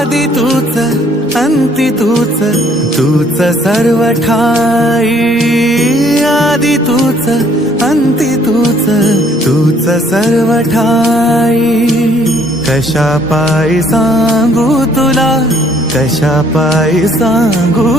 आदि तूच अंती तूच तूच सर्व ठाई. आदि तूच अंती तूच तूच सर्व ठाई. कशा पायी सांगू तुला कशा पायी सांगू